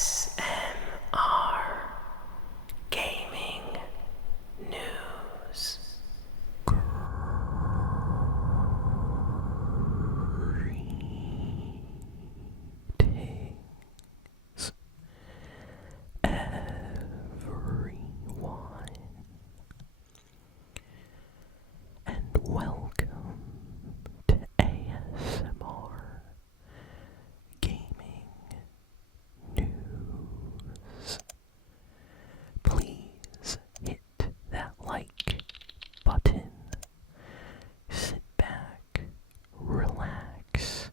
ASMR Gaming News. Greetings, everyone, and welcome to ASMR Gaming News. Please hit that like button, sit back, relax,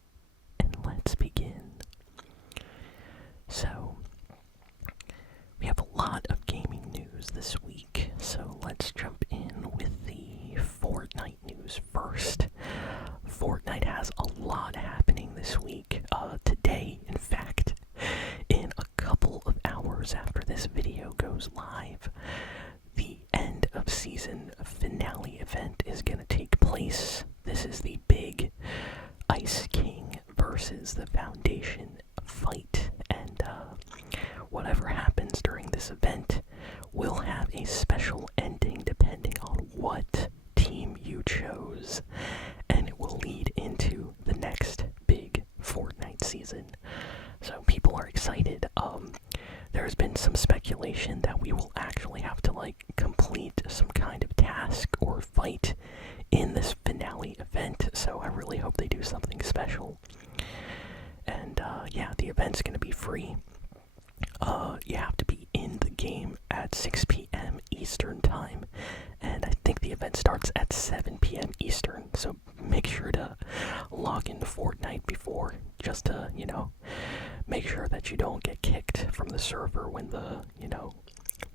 and let's begin. So, we have a lot of gaming news this week, so let's jump in with the Fortnite news first. Fortnite has a lot happening this week. Today, in fact, in a couple of hours after this video goes live, the end of season finale event is going to take place. This is the big Ice King versus the Foundation fight, and whatever happens during this event will have a special ending depending on what team you chose, and it will lead into the next big Fortnite season. So people are excited. There's been some speculation that we will actually have to complete some kind of task or fight in this finale event, so I really hope they do something special. And yeah, the event's gonna be free. You have to be in the game at 6 p.m. Eastern time, and I think the event starts at 7 p.m. Eastern, so make sure to log into Fortnite before, just to, make sure that you don't get kicked from the server when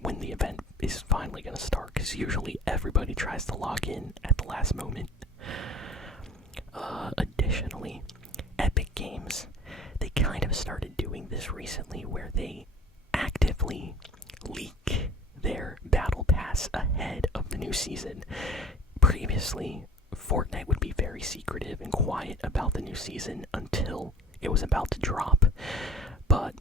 when the event is finally going to start, because usually everybody tries to log in at the last moment. Additionally, Epic Games, they kind of started doing this recently where they actively leak their battle pass ahead of the new season. Previously, Fortnite would be very secretive and quiet about the new season until it was about to drop. But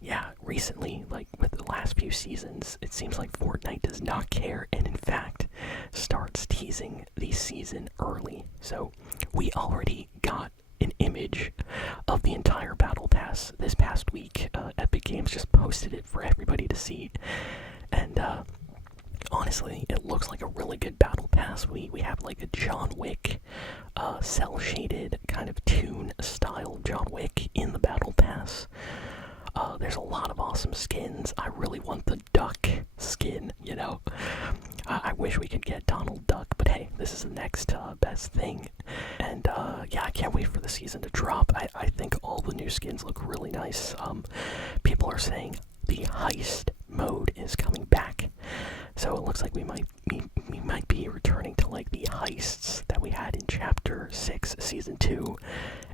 yeah, recently, with the last few seasons, it seems like Fortnite does not care, and in fact starts teasing the season early. So we already got an image of the entire battle pass this past week. Epic Games just posted it for everybody to see, and honestly, it looks like a really good battle pass. We have a John Wick, cel-shaded kind of toon style John Wick in the battle pass. There's a lot of awesome skins. I really want the duck skin, I wish we could get Donald Duck, but hey, this is the next best thing. And yeah, I can't wait for the season to drop. I think all the new skins look really nice. People are saying the heist mode is coming back, so it looks like we might be returning to the heists that we had in Chapter 6, Season 2,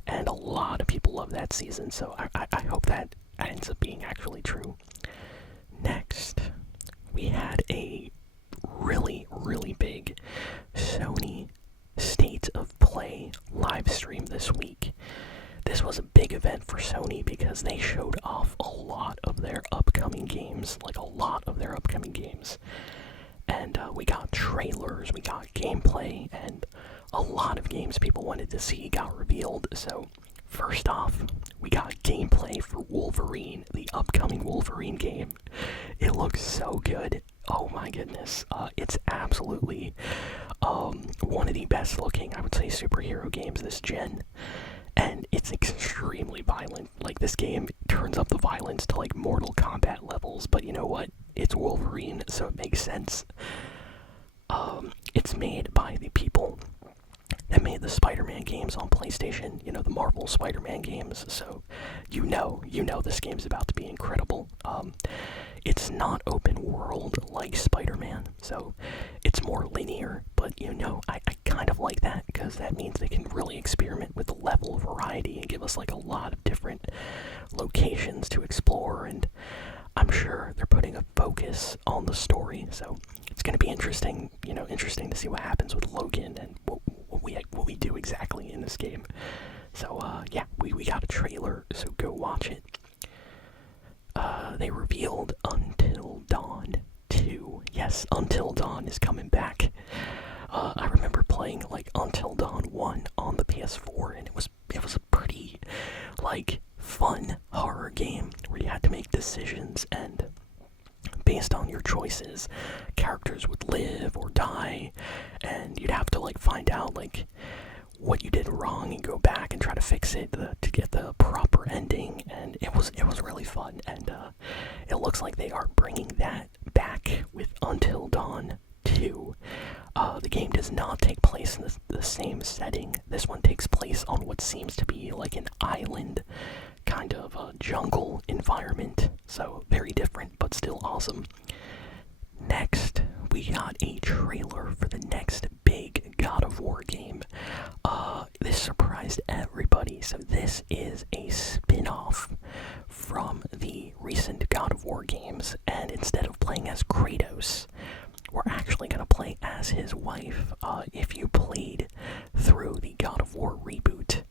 and a lot of people love that season, so I hope that ends up being actually true. Next, we had a really, really big Sony State of Play live stream this week. This was a big event for Sony because they showed off a lot of their upcoming games, And we got trailers, we got gameplay, and a lot of games people wanted to see got revealed. So first off, we got gameplay for Wolverine, the upcoming Wolverine game. It looks so good. Oh my goodness. It's absolutely one of the best looking, I would say, superhero games this gen. And it's extremely violent. This game turns up the violence to Mortal Kombat levels, but you know what? It's Wolverine, so it makes sense. It's made by the people that made the Spider-Man games on PlayStation, the Marvel Spider-Man games, so you know this game's about to be incredible. It's not open world like Spider-Man, so it's more linear, but I kind of like that, because that means they can really experiment with the level of variety and give us a lot of different locations to explore, and I'm sure they're putting a focus on the story, so it's going to be interesting to see what happens with Logan and what we do exactly in this game. So yeah, we got a trailer, so go watch it. They revealed Until Dawn 2. Yes, Until Dawn is coming back. I remember playing like Until Dawn 1 on the PS4, and it was a pretty like fun horror game where you had to make decisions, and based on your choices, characters would live or die, and you'd have to like find out like what you did wrong and go back and try to fix it to get the proper ending. And it was really fun, and it looks like they are bringing that back with Until Dawn 2. The game does not take place in the same setting. This one takes place on what seems to be like an island, kind of a jungle environment, so very different but still awesome. Next, we got a trailer for the next big God of War game. This surprised everybody. So this is a spin-off from the recent God of War games, and instead of playing as Kratos, we're actually going to play as his wife. If you played through the God of War reboot,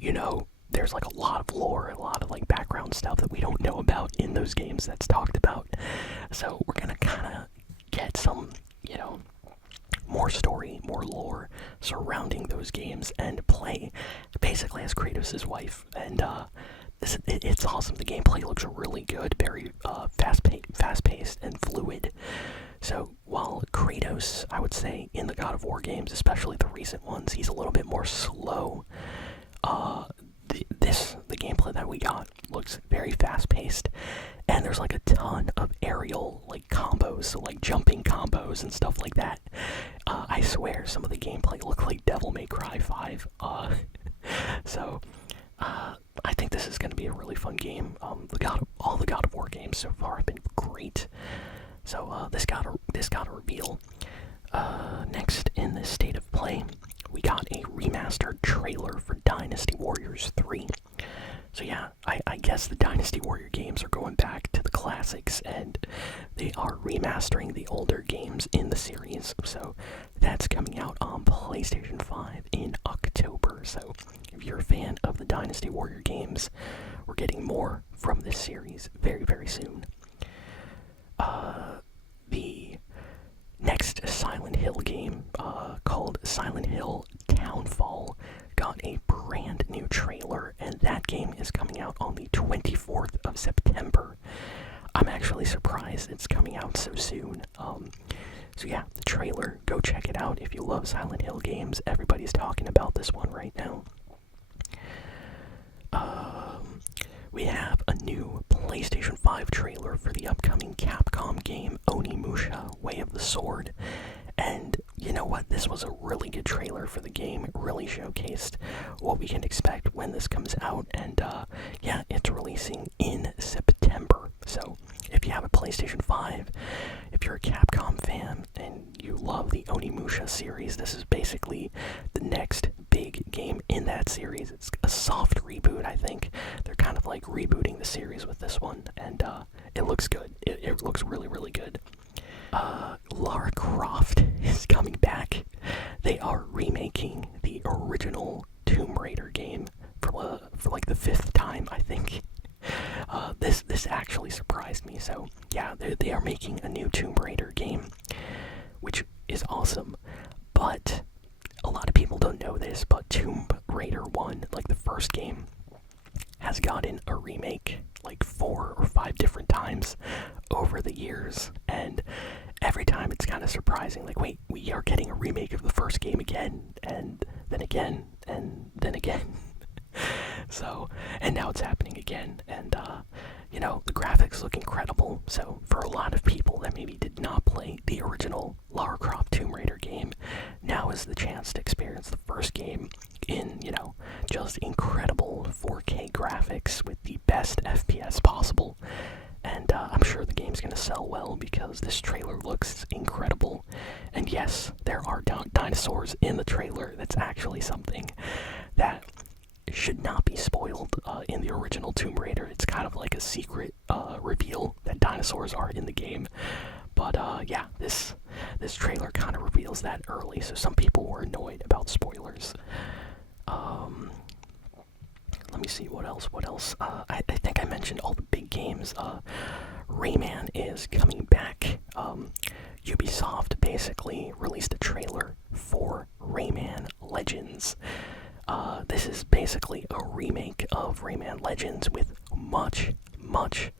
you know, there's like a lot of lore, a lot of like background stuff that we don't know about in those games that's talked about. So we're gonna kind of get some, you know, more story, more lore surrounding those games and play basically as Kratos' wife. And it's awesome. The gameplay looks really good, very fast-paced and fluid. So while Kratos, I would say in the God of War games, especially the recent ones, he's a little bit more slow. The gameplay that we got looks very fast-paced, and there's like a ton of aerial like combos, so like jumping combos and stuff like that. I swear some of the gameplay looked like Devil May Cry 5. So I think this is going to be a really fun game. All the God of War games so far have been great. So this got a reveal. Next in this state of play, we got a remastered trailer for Dynasty Warriors 3. So yeah, I guess the Dynasty Warrior games are going back to the classics, and they are remastering the older games in the series. So that's coming out on PlayStation 5 in October. So if you're a fan of the Dynasty Warrior games, we're getting more from this series very, very soon. The next Silent Hill game, called Silent Hill Townfall, got a brand new trailer, and that game is coming out on the 24th of September. I'm actually surprised it's coming out so soon. So yeah, the trailer, go check it out if you love Silent Hill games. Everybody's talking about this one right now. We have a new PlayStation 5 trailer for the upcoming Capcom game Onimusha: Way of the Sword. And you know what? This was a really good trailer for the game. It really showcased what we can expect when this comes out. And yeah, it's releasing in September. So if you have a PlayStation 5, if you're a Capcom fan and you love the Onimusha series, this is basically the next big game in that series. It's a soft reboot, I think. They're kind of like rebooting the series with this one, and it looks good. It looks really, really good. Lara Croft is coming back. They are remaking the original Tomb Raider game for like the 5th time, I think. This actually surprised me. So yeah, they are making a new Tomb Raider game, which is awesome. But a lot of people don't know this, but Tomb Raider 1, like the first game, has gotten a remake like 4 or 5 different times over the years, and every time it's kind of surprising. Like, wait, we are getting a remake of the first game again, and then again, and then again. So, and now it's happening again, and you know, the graphics look incredible. So for a lot of people that maybe did not play the original Lara Croft Tomb Raider game, now is the chance to experience the first game in, you know, just incredible 4K graphics with the best FPS possible. And I'm sure the game's gonna sell well because this trailer looks incredible. And yes, there are dinosaurs in the trailer. That's actually something that should not be spoiled in the original Tomb Raider. It's kind of like a secret reveal that dinosaurs are in the game. But yeah, this trailer kind of reveals that early, so some people were annoyed about spoilers. Let me see what else. I think I mentioned all the big games. Rayman is coming back. Ubisoft basically released a trailer for Rayman Legends. This is basically a remake of Rayman Legends with much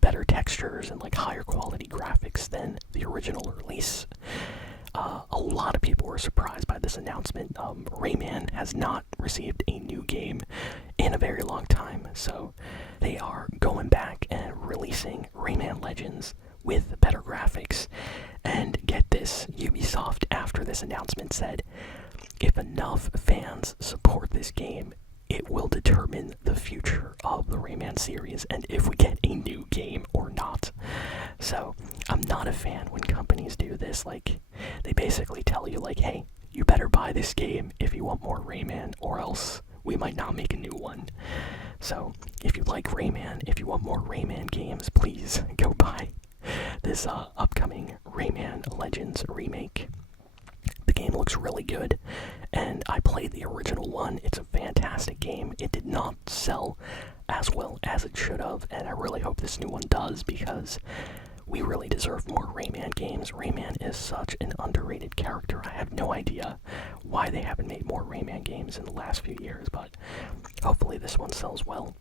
better textures and like higher quality graphics than the original release. A lot of people were surprised by this announcement. Rayman has not received a new game in a very long time, so they are going back and releasing Rayman Legends with better graphics. And get this, Ubisoft after this announcement said, if enough fans support this game, it will determine the future of the Rayman series and if we get a new game or not. So, I'm not a fan when companies do this. Like, they basically tell you, like, hey, you better buy this game if you want more Rayman, or else we might not make a new one. So, if you like Rayman, if you want more Rayman games, please go buy this upcoming Rayman Legends remake. The game looks really good, and I played the original one. It's a fantastic game. It did not sell as well as it should have, and I really hope this new one does, because we really deserve more Rayman games. Rayman is such an underrated character. I have no idea why they haven't made more Rayman games in the last few years, but hopefully this one sells well.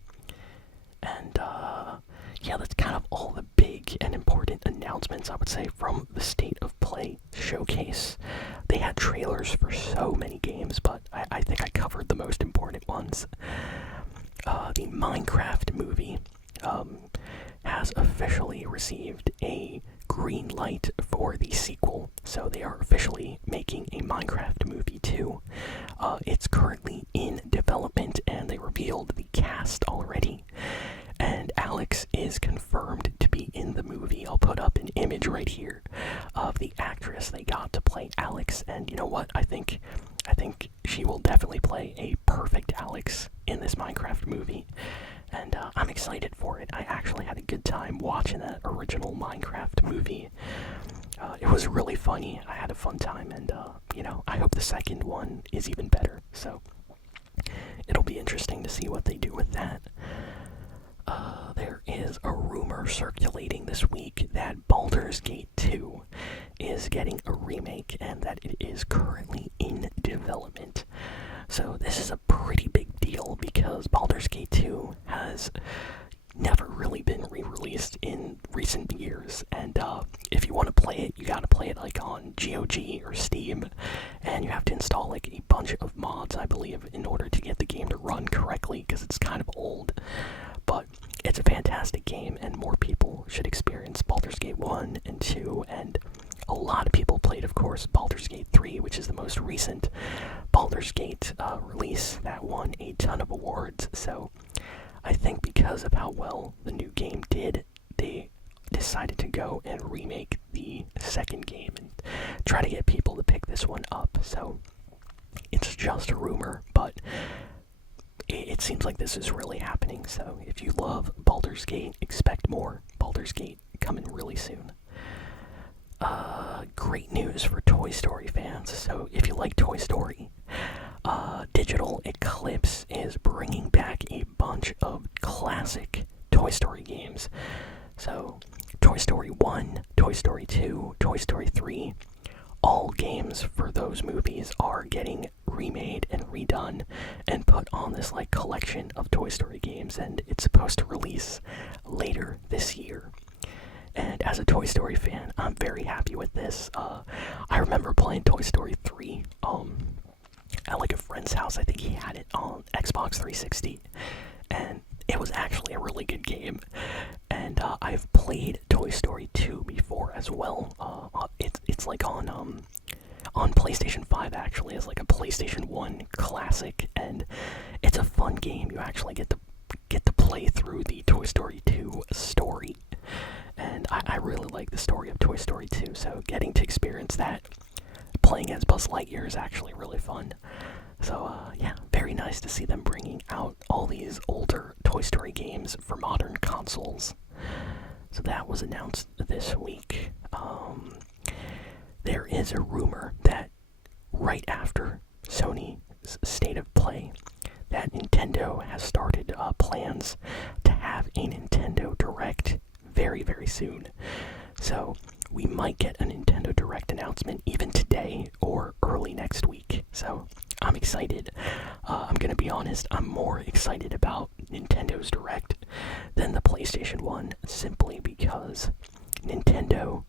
And yeah, that's kind of all the big and important announcements, I would say, from the State of Play showcase. They had trailers for so many games, but I think I covered the most important ones. The Minecraft movie has officially received a green light for the sequel, so they are officially making a Minecraft movie too. It's currently in development, and they revealed the cast already. And Alex is confirmed to be in the movie. I'll put up an image right here of the actress they got to play Alex, and you know what? I think she will definitely play a perfect Alex in this Minecraft movie, and I'm excited for it. I actually had a good time watching that original Minecraft movie. It was really funny. I had a fun time, and you know, I hope the second one is even better. So it'll be interesting to see what they do with that. There is a rumor circulating this week that Baldur's Gate 2 is getting a remake and that it is currently in development. So this is a pretty big deal because Baldur's Gate 2 has never really been re-released in recent years, and if you want to play it, you gotta play it like on GOG or Steam, and you have to install like a bunch of mods, I believe, in order to get the game to run correctly, because it's kind of old. But it's a fantastic game, and more people should experience Baldur's Gate 1 and 2, and a lot of people played, of course, Baldur's Gate 3, which is the most recent Baldur's Gate release that won a ton of awards. So I think because of how well the new game did, they decided to go and remake the second game and try to get people to pick this one up. So it's just a rumor, but it seems like this is really happening. So if you love Baldur's Gate, expect more Baldur's Gate coming really soon. Great news for Toy Story fans. So if you like Toy Story, Digital Eclipse is bringing back a bunch of classic Toy Story games. So Toy Story 1, Toy Story 2, Toy Story 3, all games for those movies are getting remade and redone and put on this like collection of Toy Story games, and it's supposed to release later this year. And as a Toy Story fan, I'm very happy with this. I remember playing Toy Story 3 at like a friend's house. I think he had it on Xbox 360, and it was actually a really good game. And I've played Toy Story 2 before as well. It's like on PlayStation 5 actually, as like a PlayStation 1 classic, and it's a fun game. You actually get to play through the Toy Story 2 story. And I really like the story of Toy Story 2, so getting to experience that playing as Buzz Lightyear is actually really fun. So yeah, very nice to see them bringing out all these older Toy Story games for modern consoles. So that was announced this week. There is a rumor that right after Sony's State of Play, that Nintendo has started plans to have a Nintendo Direct very, very soon. So we might get a Nintendo Direct announcement even today or early next week. So I'm excited. I'm gonna be honest, I'm more excited about Nintendo's Direct than the PlayStation 1, simply because Nintendo,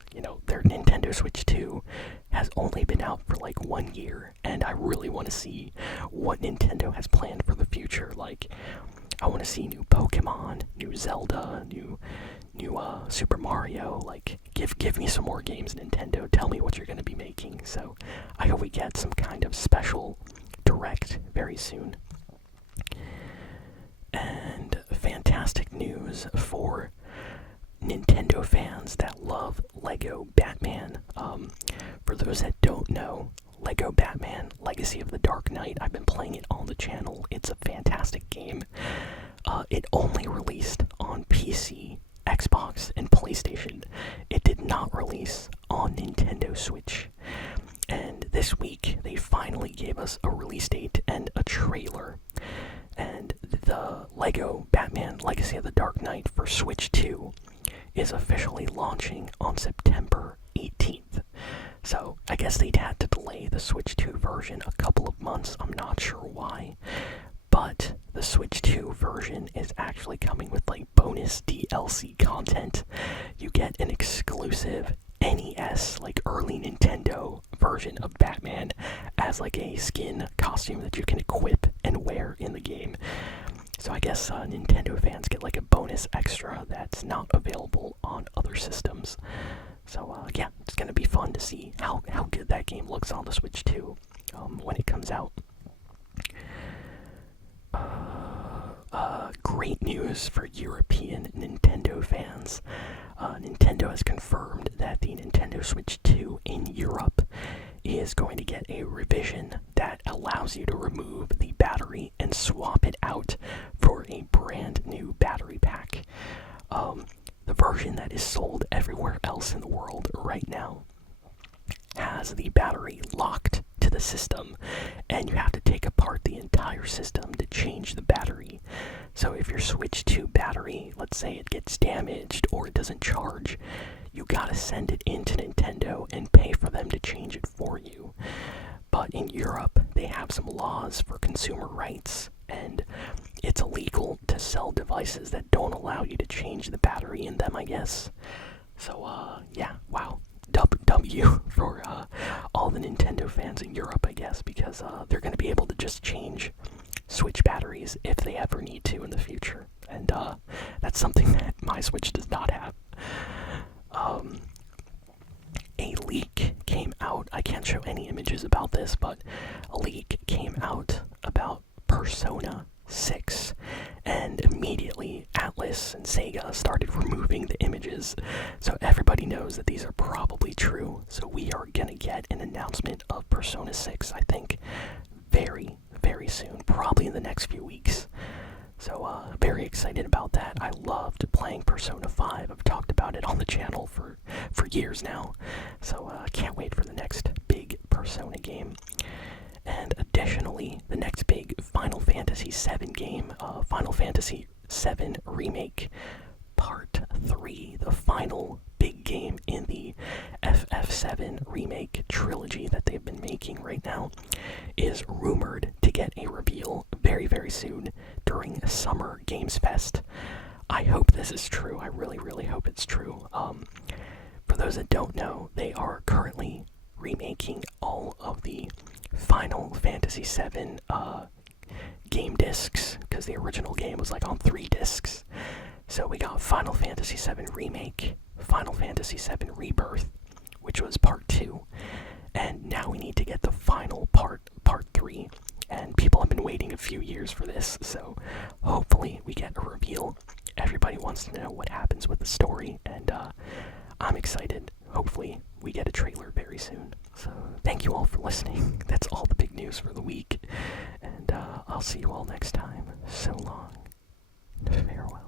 their Nintendo Switch 2 has only been out for like 1 year, and I really want to see what Nintendo has planned for the future. Like, I want to see new Pokemon, new Zelda, new Super Mario. Like, give me some more games, Nintendo. Tell me what you're going to be making. So I hope we get some kind of special Direct very soon. And fantastic news for Nintendo fans that love Lego Batman. For those that don't know, Lego Batman Legacy of the Dark Knight, I've been playing it on the channel. It's a fantastic game. It only released on PC, Xbox, and PlayStation. It did not release on Nintendo Switch. And this week, they finally gave us a release date and a trailer. And the Lego Batman Legacy of the Dark Knight for Switch 2 is officially launching on September 18th. So I guess they'd had to delay the Switch 2 version a couple of months. I'm not sure why. But the Switch 2 version is actually coming with like bonus DLC content. You get an exclusive NES, like early Nintendo version of Batman as like a skin costume that you can equip and wear in the game. So I guess Nintendo fans get like a bonus extra that's not available on other systems. So yeah, it's gonna be fun to see how good that game looks on the Switch 2 when it comes out. Great news for European Nintendo fans. Nintendo has confirmed that the Nintendo Switch 2 in Europe is going to get a revision that allows you to remove the battery and swap it out for a brand new battery pack. The version that is sold everywhere else in the world right now has the battery locked to the system, and you have to take apart the entire system to change the battery. So if your Switch 2 battery, let's say it gets damaged or it doesn't charge, you gotta send it into Nintendo and pay for them to change it for you. But in Europe, they have some laws for consumer rights, and it's illegal to sell devices that don't allow you to change the battery in them, I guess. So, yeah, wow. W for all the Nintendo fans in Europe, I guess, because they're going to be able to just change Switch batteries if they ever need to in the future. And that's something that my Switch does not have. A leak came out. I can't show any images about this, but a leak came out about Persona 6, and immediately Atlas and Sega started removing the images, so everybody knows that these are probably true. So we are gonna get an announcement of Persona 6, I think, very, very soon, probably in the next few weeks. So very excited about that. I loved playing Persona 5. I've talked about it on the channel for years now, so can't wait for the next big Persona game. And additionally, the next big Final Fantasy VII game, Final Fantasy VII Remake Part 3, the final big game in the FF7 Remake trilogy that they've been making right now, is rumored to get a reveal very, very soon during Summer Games Fest. I hope this is true. I really, really hope it's true. For those that don't know, they are currently remaking all of the Final Fantasy VII game discs, because the original game was like on 3 discs. So we got Final Fantasy VII Remake, Final Fantasy VII Rebirth, which was part 2, and now we need to get the final part 3. And people have been waiting a few years for this, so hopefully we get a reveal. Everybody wants to know what happens with the story, and I'm excited. Hopefully we get a trailer very soon. So thank you all for listening. That's all the big news for the week, and I'll see you all next time. So long. Farewell.